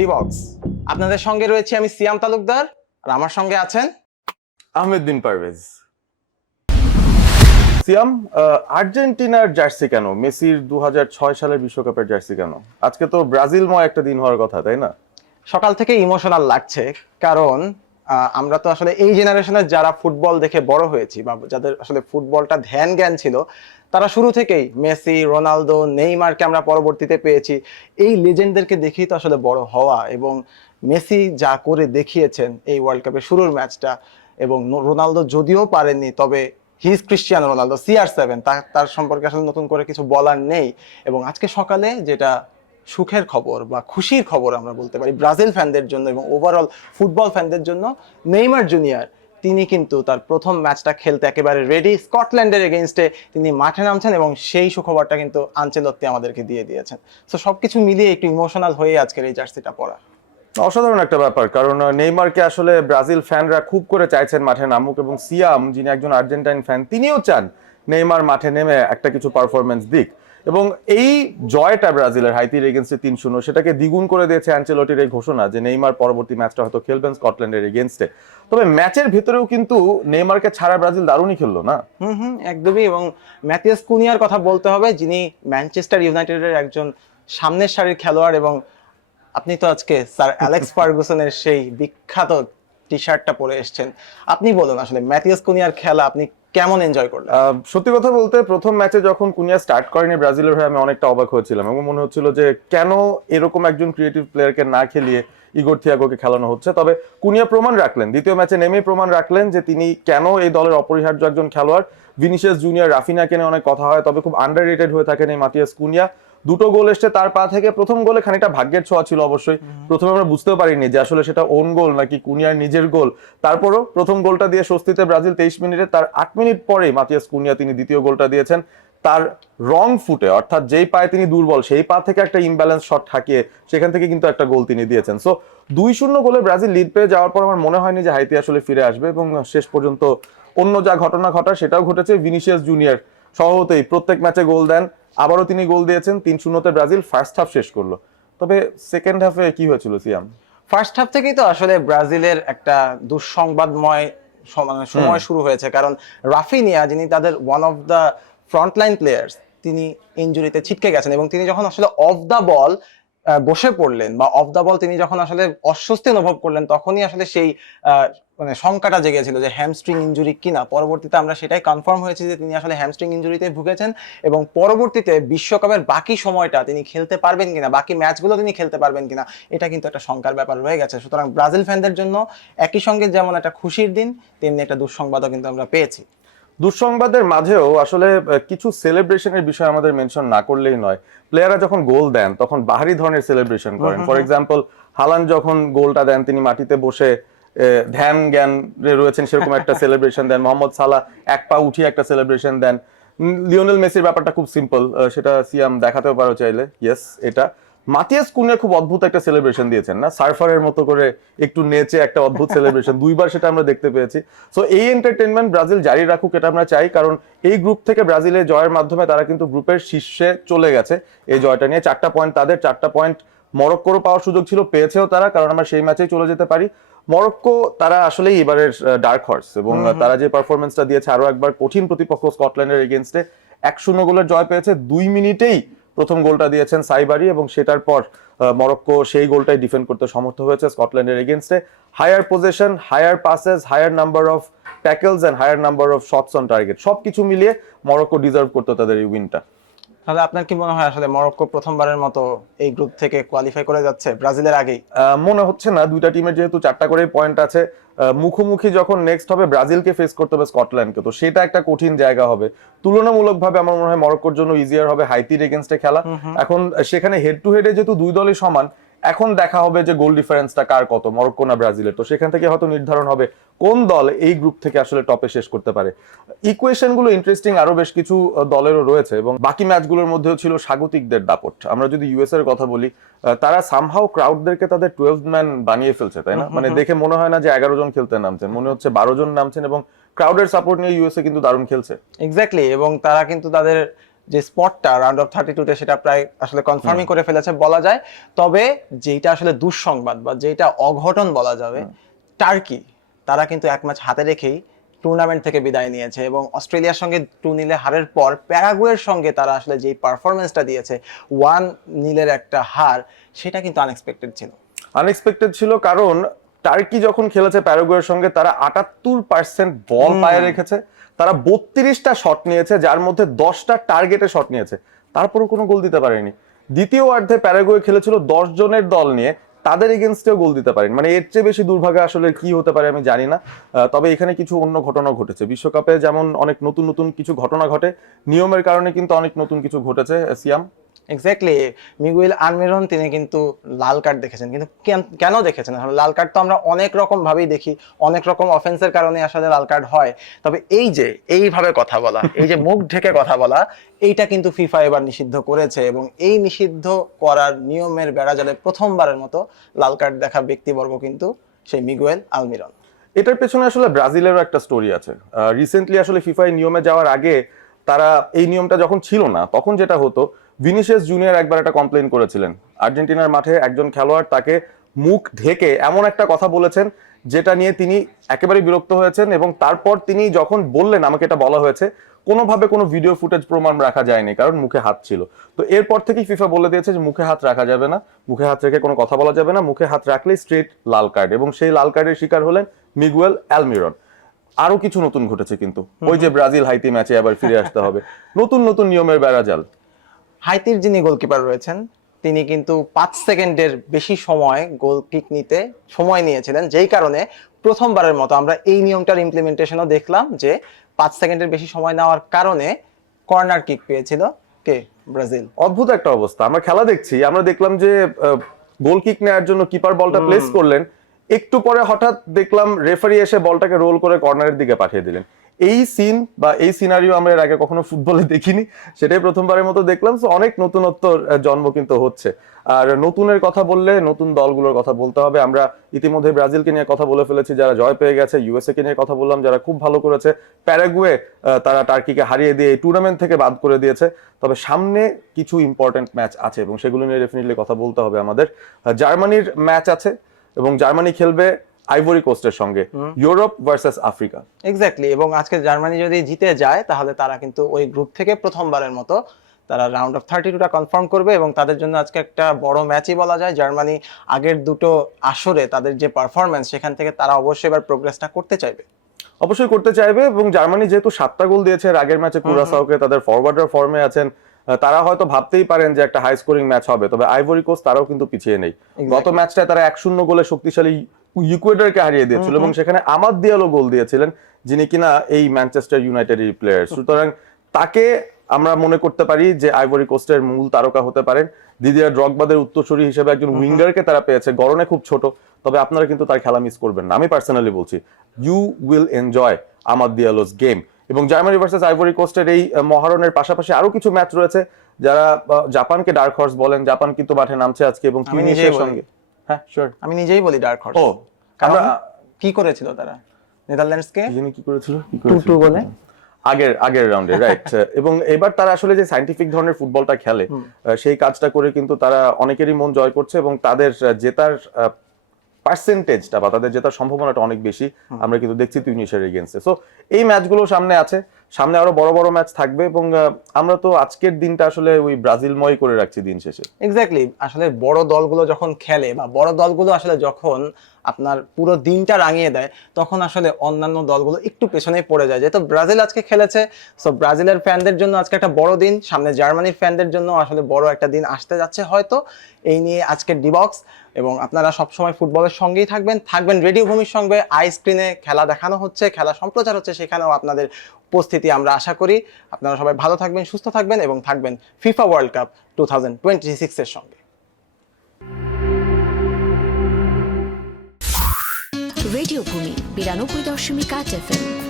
DBox. আপনাদের সঙ্গে রয়েছে আমি সিয়াম তালুকদার, আর আমার সঙ্গে আছেন আহমেদ বিন পারভেজ। সিয়াম, আর্জেন্টিনার জার্সি কেন? মেসির 2006 সালের বিশ্বকাপের জার্সি কেন? আজকে তো ব্রাজিলময় একটা দিন হওয়ার কথা, তাই না? সকাল থেকে ইমোশনাল লাগছে, কারণ আমরা তো আসলে এই জেনারেশনের যারা ফুটবল দেখে বড় হয়েছি বা যাদের আসলে ফুটবলটা ধ্যান জ্ঞান ছিল, তারা শুরু থেকেই মেসি, রোনালদো, নেইমারকে আমরা পরবর্তীতে পেয়েছি। এই লেজেন্ডদেরকে দেখেই তো আসলে বড় হওয়া, এবং মেসি যা করে দেখিয়েছেন এই ওয়ার্ল্ড কাপের শুরুর ম্যাচটা, এবং রোনালদো যদিও পারেননি, তবে he is Cristiano Ronaldo, CR7, তার সম্পর্কে আসলে নতুন করে কিছু বলার নেই। এবং আজকে সকালে যেটা সুখের খবর বা খুশির খবর আমরা বলতে পারি ব্রাজিল ফ্যানদের জন্য এবং ওভারঅল ফুটবল ফ্যানদের জন্য, নেইমার জুনিয়র তিনি কিন্তু তার প্রথম ম্যাচটা খেলতে একেবারে রেডি। স্কটল্যান্ডের এগেইনস্টে তিনি মাঠে নামছেন, এবং সেই সুখবরটা কিন্তু আনচেলত্তি আমাদেরকে দিয়ে দিয়েছেন। তো সবকিছু মিলিয়ে একটু ইমোশনাল হয়ে আজকের এই জার্সিটা পরা। অসাধারণ একটা ব্যাপার, কারণ নেইমারকে আসলে ব্রাজিল ফ্যানরা খুব করে চাইছেন মাঠে নামুক, এবং সিয়াম যিনি একজন আর্জেন্টাইন ফ্যান তিনিও চান নেইমার মাঠে নেমে একটা কিছু পারফরমেন্স দিক। এবং এই জয়টা ব্রাজিলের হাইতির এগেনস্টে 3-0 সেটাকে দ্বিগুণ করে দিয়েছে অ্যানচেলোটির এই ঘোষণা যে নেইমার পরবর্তী ম্যাচটা হয়তো খেলবেন স্কটল্যান্ডের এগেনস্টে। তবে ম্যাচের ভেতরেও কিন্তু নেইমারকে ছাড়া ব্রাজিল দারুণই খেললো না? একদমই। এবং ম্যাথিয়াস কুনিয়ার কথা বলতে হবে, যিনি ম্যানচেস্টার ইউনাইটেডের একজন সামনের সারির খেলোয়াড়, এবং আপনি তো আজকে স্যার অ্যালেক্স ফার্গুসনের সেই বিখ্যাত টি শার্টটা পরে এসেছেন। আপনি বলুন আসলে ম্যাথিয়াস কুনিয়ার খেলা আপনি কেমন এনজয় করলেন? সত্যি কথা বলতে প্রথম ম্যাচে যখন কুনিয়া স্টার্ট করেনি ব্রাজিলের হয়ে, আমি অনেকটা অবাক হয়েছিলাম এবং মনে হচ্ছিল যে কেন এরকম একজন ক্রিয়েটিভ প্লেয়ারকে না খেলিয়ে ইগোর থিয়াগোকে খেলানো হচ্ছে। তবে কুনিয়া প্রমাণ রাখলেন, দ্বিতীয় ম্যাচে নেমেই প্রমাণ রাখলেন যে তিনি কেন এই দলের অপরিহার্য একজন খেলোয়াড়। ভিনিসিয়াস জুনিয়র, রাফিনাকে নিয়ে অনেক কথা হয়, তবে খুব আন্ডাররেটেড হয়ে থাকেন এই মাতিয়াস কুনিয়া। দুটো গোল এসছে তার পা থেকে। প্রথম গোলে খানিকটা ভাগ্যের ছোঁয়া ছিল অবশ্যই, প্রথমে আমরা বুঝতেও পারিনি যে আসলে সেটা ওন গোল নাকি কুনিয়ার নিজের গোল। তারপরও প্রথম গোলটা দিয়ে স্বস্তিতে ব্রাজিল 23 মিনিটে, তার 8 মিনিট পরে মাতিয়াস কুনিয়া তিনি দ্বিতীয় গোলটা দিয়েছেন তার রং ফুটে, অর্থাৎ যেই পায়ে তিনি দুর্বল সেই পা থেকে একটা ইমব্যালেন্স শট ঠাকিয়ে সেখান থেকে কিন্তু একটা গোল তিনি দিয়েছেন। সো 2-0 গোলে ব্রাজিল লিড পেয়ে যাওয়ার পর আমার মনে হয়নি যে হাইতি আসলে ফিরে আসবে, এবং শেষ পর্যন্ত অন্য যা ঘটনা ঘটার সেটাও ঘটেছে। ভিনিসিয়াস জুনিয়র স্বভাবতই প্রত্যেক ম্যাচে গোল দেন, আবারও তিনি গোল দিয়েছেন। 3-0 ব্রাজিল ফার্স্ট হাফ শেষ করলো। তবে সেকেন্ড হাফে কি হয়েছিল সিয়াম? ফার্স্ট হাফ থেকেই তো আসলে ব্রাজিলের একটা দুঃসংবাদময় সময় শুরু হয়েছে, কারণ রাফিনিয়া, যিনি তাদের one of the frontline players, তিনি ইনজুরিতে ছিটকে গেছেন, এবং তিনি যখন আসলে অফ দ্য বল বসে পড়লেন বা অফ দ্য বল তিনি যখন আসলে অস্বস্তি অনুভব করলেন, তখনই আসলে সেই শঙ্কাটা জেগেছিল যে হ্যামস্ট্রিং ইনজুরি কিনা। পরবর্তীতে আমরা সেটাই কনফার্ম হয়েছে যে তিনি আসলে হ্যামস্ট্রিং ইনজুরিতে ভুগেছেন, এবং পরবর্তীতে বিশ্বকাপের বাকি সময়টা তিনি খেলতে পারবেন কিনা, বাকি ম্যাচগুলো তিনি খেলতে পারবেন কিনা, এটা কিন্তু একটা শঙ্কার ব্যাপার রয়ে গেছে। সুতরাং ব্রাজিল ফ্যানদের জন্য একই সঙ্গে যেমন একটা খুশির দিন, তেমনি একটা দুঃসংবাদও কিন্তু আমরা পেয়েছি। দুঃসংবাদের মাঝেও আসলে কিছু সেলিব্রেশনের বিষয় আমাদের মেনশন না করলেই নয়। প্লেয়াররা যখন গোল দেন তখন বাহারি ধরনের সেলিব্রেশন করেন। ফর এক্সাম্পল, হালান্ড যখন গোলটা দেন তিনি মাটিতে বসে ধ্যান জ্ঞান রয়েছেন সেরকম একটা সেলিব্রেশন দেন। মোহাম্মদ সালাহ এক পা উঠিয়ে একটা সেলিব্রেশন দেন। লিওনেল মেসির ব্যাপারটা খুব সিম্পল, সেটা সিয়াম দেখাতেও পারো চাইলে। ইয়েস, এটা মাতিয়াস কুনিয়া খুব অদ্ভুত একটা সেলিব্রেশন দিয়েছেন না, সার্ফারের মতো করে একটু নেচে একটা অদ্ভুত সেলিব্রেশন, দুইবার সেটা আমরা দেখতে পেয়েছি। সো এই এন্টারটেইনমেন্ট ব্রাজিল জারি রাখুক, এটা আমরা চাই, কারণ এই গ্রুপ থেকে ব্রাজিলের জয়ের মাধ্যমে তারা কিন্তু গ্রুপের শীর্ষে চলে গেছে। এই জয়টা নিয়ে 4টা পয়েন্ট তাদের, 4টা পয়েন্ট মরক্কোরও পাওয়ার সুযোগ ছিল, পেয়েছেও তারা, কারণ আমরা সেই ম্যাচেই চলে যেতে পারি। মরক্কো তারা আসলেই এবারের ডার্ক হর্স, এবং তারা যে পারফরমেন্সটা দিয়েছে আরো একবার কঠিন প্রতিপক্ষ স্কটল্যান্ডের এগেইনস্টে 1-0 গোলের জয় পেয়েছে। 2 মিনিটেই প্রথম গোলটা দিয়েছেন সাইবারি, এবং সেটার পর মরক্কো সেই গোলটাই ডিফেন্ড করতে সমর্থ হয়েছে স্কটল্যান্ডের এগেইনস্টে। Higher position, higher passes, higher number of tackles and higher number of shots on target, সবকিছু মিলিয়ে মরক্কো ডিজার্ভ করতো তাদের এই উইনটা। তাহলে আপনার কি মনে হয় আসলে মরক্কো প্রথমবারের মতো এই গ্রুপ থেকে কোয়ালিফাই করে যাচ্ছে ব্রাজিলের আগেই? মনে হচ্ছে না। দুইটা টিমের যেহেতু 4টা করে পয়েন্ট আছে, মুখোমুখি যখন নেক্সট হবে ব্রাজিলকে ফেস করতে হবে স্কটল্যান্ডকে, তো সেটা একটা কঠিন জায়গা হবে। তুলনামূলকভাবে আমার মনে হয় মরক্কোর জন্য ইজিয়ার হবে হাইতির এগেনস্টে খেলা। এখন সেখানে হেড টু হেডে যেহেতু দুই দলই সমান, এখন দেখা হবে যে গোল ডিফারেন্সটা কার কত, মরক্কো না ব্রাজিলের। তো সেখান থেকে হয়তো নির্ধারণ হবে কোন দল এই গ্রুপ থেকে আসলে টপে শেষ করতে পারে। ইকুয়েশন গুলো ইন্টারেস্টিং আরো বেশ কিছু দলেরও রয়েছে, এবং বাকি ম্যাচগুলোর মধ্যেও ছিল স্বাগতিকদের দাপট। আমরা যদি ইউএস এর কথা বলি, তারা সামহাও ক্রাউডদেরকে তাদের 12 ম্যান বানিয়ে ফেলছে, তাই না? মানে দেখে মনে হয় না যে 11 জন খেলতে নামছেন, মনে হচ্ছে 12 জন নামছেন, এবং ক্রাউডের সাপোর্ট নিয়ে ইউএসএ কিন্তু দারুণ খেলছে। এক্স্যাক্টলি। এবং তারা কিন্তু তাদের যে স্পটটা রাউন্ড অফ 32-তে সেটা প্রায় আসলে কনফার্মই করে ফেলেছে বলা যায়। তবে যেটা আসলে দুঃসংবাদ বা যেটা অঘটন বলা যাবে, টার্কি তারা কিন্তু এক ম্যাচ হাতে রেখেই টুর্নামেন্ট থেকে বিদায় নিয়েছে এবং অস্ট্রেলিয়ার সঙ্গে 2-0 হারের পর প্যারাগুয়ের সঙ্গে তারা আসলে যেই পারফরমেন্সটা দিয়েছে 1-0 একটা হার, সেটা কিন্তু আনএক্সপেক্টেড ছিল। আনএক্সপেক্টেড ছিল কারণ টার্কি যখন খেলেছে প্যারাগুয়ের সঙ্গে তারা 78% বল পায়ে রেখেছে, তারা 32টা শট নিয়েছে, যার মধ্যে 10টা টার্গেটে শট নিয়েছে, তারপরেও কোনো গোল দিতে পারেনি। দ্বিতীয় অর্ধে প্যারাগুয়ে খেলেছিল 10 জনের দল নিয়ে, তাদের এগেনস্টেও গোল দিতে পারেনি। মানে এর চেয়ে বেশি দুর্ভাগ্য আসলে কি হতে পারে আমি জানি না। তবে এখানে কিছু অন্য ঘটনা ঘটেছে, বিশ্বকাপে যেমন অনেক নতুন নতুন কিছু ঘটনা ঘটে, নিয়মের কারণে কিন্তু অনেক নতুন কিছু ঘটেছে। সিয়াম, এক্স্যাক্টলি, মিগুয়েল আলমিরন তিনি কিন্তু লাল কার্ড দেখেছেন, কিন্তু কেন দেখেছেন? আসলে লাল কার্ড তো আমরা অনেক রকম ভাবেই দেখি, অনেক রকম অফেন্সের কারণে আসলে লাল কার্ড হয়। তবে এই যে এইভাবে কথা বলা, এই যে মুখ ঢেকে কথা বলা, এইটা কিন্তু ফিফা এবার নিষিদ্ধ করেছে এবং এই নিষিদ্ধ করার নিয়মের বেড়াজালে প্রথমবারের মতো লাল কার্ড দেখা ব্যক্তিবর্গ কিন্তু সেই মিগুয়েল আলমিরন। এটার পেছনে আসলে ব্রাজিলেরও একটা স্টোরি আছে। রিসেন্টলি আসলে ফিফা এই নিয়মে যাওয়ার আগে তারা এই নিয়মটা যখন ছিল না, তখন যেটা হতো, ভিনিসিয়াস জুনিয়র একবার একটা কমপ্লেন করেছিলেন, আর্জেন্টিনার মাঠে একজন খেলোয়াড় তাকে মুখ ঢেকে এমন একটা কথা বলেছেন যেটা নিয়ে তিনি একেবারে বিরক্ত হয়েছেন, এবং তারপর তিনি যখন বললেন আমাকে এটা বলা হয়েছে, কোনোভাবে কোনো ভিডিও ফুটেজ প্রমাণ রাখা যায়নি কারণ মুখে হাত ছিল। তো এরপর থেকেই ফিফা বলে দিয়েছে যে মুখে হাত রাখা যাবে না, মুখে হাত রেখে কোনো কথা বলা যাবে না, মুখে হাত রাখলেই স্ট্রেট লাল কার্ড, এবং সেই লাল কার্ডের শিকার হলেন মিগুয়েল আলমিরন। আরো কিছু নতুন ঘটেছে কিন্তু, ওই যে ব্রাজিল হাইতি ম্যাচে আবার ফিরে আসতে হবে, নতুন নতুন নিয়মের বেড়াজাল। হাইতির যিনি গোলকিপার রয়েছেন তিনি কিন্তু 5 সেকেন্ডের বেশি সময় গোল কিক নিতে সময় নিয়েছিলেন, যেই কারণে প্রথমবারের মতো আমরা এই নিয়মটার ইমপ্লিমেন্টেশনও দেখলাম যে 5 সেকেন্ডের বেশি সময় নেওয়ার কারণে কর্নার কিক পেয়েছিল কে? ব্রাজিল। অদ্ভুত একটা অবস্থা, আমরা খেলা দেখছি, আমরা দেখলাম যে গোল কিক নেওয়ার জন্য কিপার বলটা প্লেস করলেন, একটু পরে হঠাৎ দেখলাম রেফারি এসে বলটাকে রোল করে কর্নারের দিকে পাঠিয়ে দিলেন। এই সিন বা এই সিনারিও আমরা এর আগে কখনো ফুটবলে দেখিনি, সেটাই প্রথমবারের মতো দেখলাম। তো অনেক নতুনত্বর জন্ম কিন্তু হচ্ছে। আর নতুনের কথা বললে নতুন দলগুলোর কথা বলতে হবে। আমরা ইতিমধ্যে ব্রাজিলকে নিয়ে কথা বলে ফেলেছি, যারা জয় পেয়ে গেছে। ইউএসএ কে নিয়ে কথা বললাম, যারা খুব ভালো করেছে। প্যারাগুয়ে তারা টার্কিকে হারিয়ে দিয়ে এই টুর্নামেন্ট থেকে বাদ করে দিয়েছে। তবে সামনে কিছু ইম্পর্টেন্ট ম্যাচ আছে এবং সেগুলো নিয়ে ডেফিনেটলি কথা বলতে হবে আমাদের। জার্মানির ম্যাচ আছে এবং জার্মানি খেলবে আইভরি কোস্টের সঙ্গে, ইউরোপ ভার্সেস আফ্রিকা। এক্স্যাক্টলি, এবং আজকে জার্মানি যদি জিতে যায় তাহলে তারা কিন্তু ওই গ্রুপ থেকে প্রথমবারের মতো তারা রাউন্ড অফ 32টা কনফার্ম করবে এবং তাদের জন্য আজকে একটা বড় ম্যাচই বলা যায়। জার্মানি আগের দুটো আসরে তাদের যে পারফরমেন্স, সেখান থেকে তারা অবশ্যই এবার প্রোগ্রেসটা করতে চাইবে। অবশ্যই করতে চাইবে, এবং জার্মানি যেহেতু 7টা গোল দিয়েছে আগের ম্যাচে কুরাসাওকে, তাদের ফরওয়ার্ডার ফর্মে আছেন, তারা হয়তো ভাবতেই পারেন যে একটা হাই স্কোরিং ম্যাচ হবে। তবে আইভরি কোস্ট তারাও কিন্তু পিছিয়ে নেই। গত ম্যাচটায় তারা 1-0 গোলে শক্তিশালী ইকুয়েডরকে হারিয়ে দিয়েছিল এবং সেখানে আমাদ দিয়ালো গোল দিয়েছিলেন, যিনি কিনা এই ম্যানচেস্টার ইউনাইটেডের প্লেয়ার। সুতরাং তাকে আমরা মনে করতে পারি যে আইভরি কোস্টের মূল তারকা হতে পারেন। দিদিয়ার ড্রগবাদের উত্তরসূরি হিসেবে একজন উইঙ্গারকে তারা পেয়েছে, গড়নে খুব ছোট, তবে আপনারা কিন্তু তার খেলা মিস করবেন না। আমি পার্সোনালি বলছি, ইউ উইল এনজয় আমাদ দিয়ালোস গেম। এবং জার্মানি ভার্সেস আইভরি কোস্টের এই মহারণের পাশাপাশি আরো কিছু ম্যাচ রয়েছে। যারা জাপানকে ডার্ক হর্স বলেন, জাপান কিন্তু মাঠে নামছে আজকে এবং তিউনিসিয়ার সঙ্গে। হ্যাঁ শিওর, আমি নিজেই বলি ডার্ক হর্স। ও কারণ কি করেছিল তারা নেদারল্যান্ডসকে? কি করেছিল 2-2 গোলে আগের রাউন্ডে, রাইট। এবং এবার তারা আসলে যে সায়েন্টিফিক ধরনের ফুটবলটা খেলে, সেই কাজটা করে কিন্তু তারা অনেকেরই মন জয় করছে এবং তাদের জেতার পার্সেন্টেজটা বা তাদের জেতার সম্ভাবনাটা অনেক বেশি আমরা কিন্তু দেখছি তিউনিসিয়ার এগেইনস্টে। সো এই ম্যাচগুলো সামনে আছে, সামনে আরো বড় বড় ম্যাচ থাকবে এবং আমরা তো আজকের দিনটা আসলে ওই ব্রাজিলময় করে রাখছি দিন শেষে। এক্স্যাক্টলি, আসলে বড় দলগুলো যখন খেলে বা বড় দলগুলো আসলে যখন আপনার পুরো দিনটা রাঙিয়ে দেয়, তখন আসলে অন্যান্য দলগুলো একটু পেছনেই পড়ে যায়। যেহেতু ব্রাজিল আজকে খেলেছে, সো ব্রাজিলের ফ্যানদের জন্য আজকে একটা বড় দিন, সামনে জার্মানির ফ্যানদের জন্য আসলে বড় একটা দিন আসতে যাচ্ছে হয়তো। এই নিয়ে আজকের ডিবক্স, এবং আপনারা সবসময় ফুটবলের সঙ্গেই থাকবেন রেডিও ভূমির সঙ্গে। আই স্ক্রিনে খেলা দেখানো হচ্ছে, খেলা সম্প্রচার হচ্ছে, সেখানেও আপনাদের উপস্থিতি আমরা আশা করি। আপনারা সবাই ভালো থাকবেন, সুস্থ থাকবেন এবং থাকবেন ফিফা ওয়ার্ল্ড কাপ 2026 এর সঙ্গে। রেডিও ভূমি 92.8 FM।